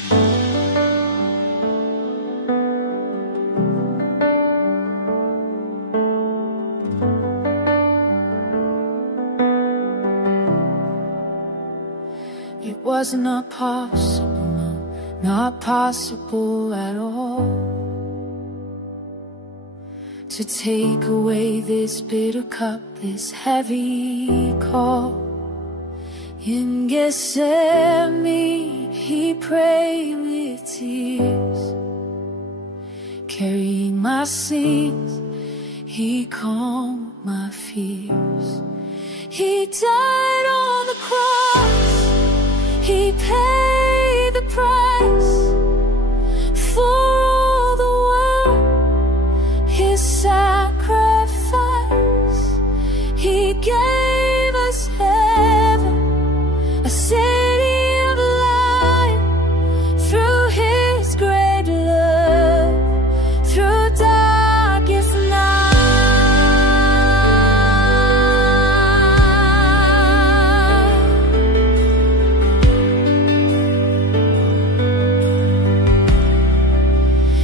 It was not possible, no, not possible at all, to take away this bitter cup, this heavy call. In Gethsemane, he prayed with tears, carrying my sins, he calmed my fears. He died on the cross, he paid the price for the world, his sacrifice. He gave us heaven, a city of light, through his great love, through darkest night.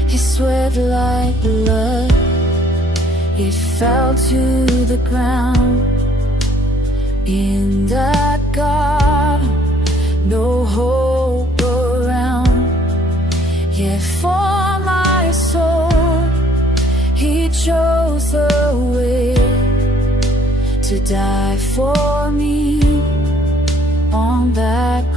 He sweat like blood, it fell to the ground. In that garden, no hope around. Yet for my soul, he chose the way to die for me on that